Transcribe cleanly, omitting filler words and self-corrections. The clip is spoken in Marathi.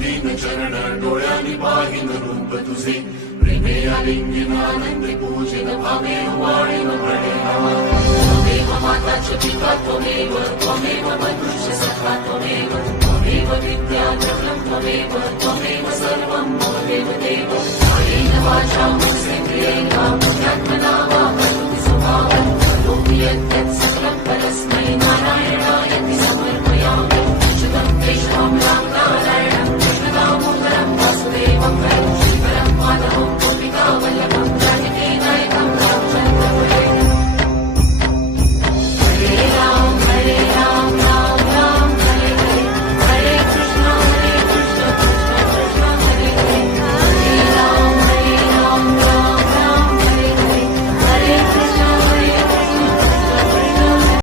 दीन चरण डोळ्यांनी पाहिन रूप तुझे प्रेमे आलिंगिन आनंदी पूजिन भावे वाणीन प्रणेनम त्वमेव माता च पिता त्वमेव त्वमेव मनुष्य सखा त्वमेव त्वमेव विद्या द्रव्यं त्वमेव त्वमेव सर्वं मम देवदेव कायेन वाचा मनसेन्द्रियेण बुद्ध्यात्मना वा करोमि स्वभावं करोमि यत्